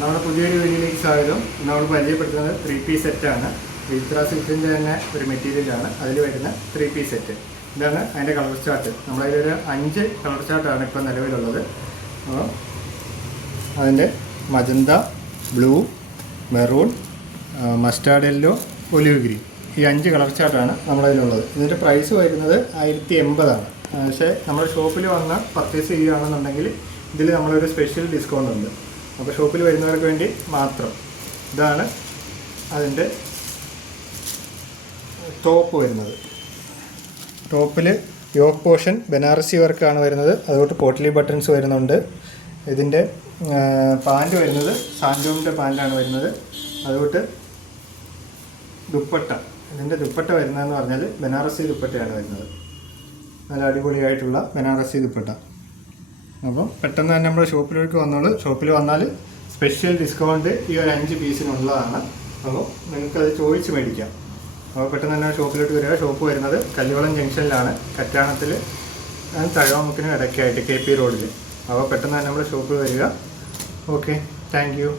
നമ്മുടെ പുതിയൊരു വീഡിയോയിലേക്ക് സ്വാഗതം. നമ്മൾ പരിചയപ്പെടുത്തുന്നത് 3-piece സെറ്റാണ്. വിത്ര സിൽക്കിൻ്റെ തന്നെ ഒരു മെറ്റീരിയലാണ്. അതിൽ വരുന്ന 3-piece സെറ്റ്. ഇതാണ് അതിൻ്റെ കളർ ചാർട്ട്. നമ്മളതിലൊരു 5 കളർ ചാർട്ടാണ് ഇപ്പോൾ നിലവിലുള്ളത്. അപ്പോൾ അതിൻ്റെ magenta, blue, maroon, mustard yellow, olive green, ഈ 5 കളർ ചാർട്ടാണ് നമ്മളതിലുള്ളത്. ഇതിൻ്റെ പ്രൈസ് വരുന്നത് 1080 ആണ്. പക്ഷേ നമ്മൾ ഷോപ്പിൽ വന്ന് പർച്ചേസ് ചെയ്യുകയാണെന്നുണ്ടെങ്കിൽ ഇതിൽ നമ്മളൊരു സ്പെഷ്യൽ ഡിസ്കൗണ്ട് ഉണ്ട്. അപ്പോൾ ഷോപ്പിൽ വരുന്നവർക്ക് വേണ്ടി മാത്രം. ഇതാണ് അതിൻ്റെ ടോപ്പ് വരുന്നത്. ടോപ്പിൽ യോക്ക് പോർഷൻ ബനാറസി വർക്കാണ് വരുന്നത്. അതുകൊണ്ട് പോട്ട്ലി ബട്ടൺസ് വരുന്നുണ്ട്. ഇതിൻ്റെ പാൻറ് വരുന്നത് സാൻഡോമിൻ്റെ പാൻറ്റാണ് വരുന്നത്. അതുകൊണ്ട് ദുപ്പട്ട, ഇതിൻ്റെ ദുപ്പട്ട വരുന്നതെന്ന് പറഞ്ഞാൽ ബനാറസി ദുപ്പട്ടയാണ് വരുന്നത്. നല്ല അടിപൊളിയായിട്ടുള്ള ബനാറസി ദുപ്പട്ട. അപ്പം പെട്ടെന്ന് തന്നെ നമ്മൾ ഷോപ്പിലേക്ക് വന്നോളൂ. ഷോപ്പിൽ വന്നാൽ സ്പെഷ്യൽ ഡിസ്കൗണ്ട് ഈ ഒരു 5 പീസിനുള്ളതാണ്. അപ്പോൾ നിങ്ങൾക്കത് ചോദിച്ച് മേടിക്കാം. അപ്പോൾ പെട്ടെന്ന് തന്നെ ഷോപ്പിലോട്ട് വരിക. ഷോപ്പ് വരുന്നത് കല്ലുവളം ജംഗ്ഷനിലാണ്, കറ്റാണത്തിൽ തഴവമുക്കിനും ഇടയ്ക്കായിട്ട് KP റോഡിൽ. അപ്പോൾ പെട്ടെന്ന് തന്നെ നമ്മൾ ഷോപ്പിൽ വരിക. Okay, thank you.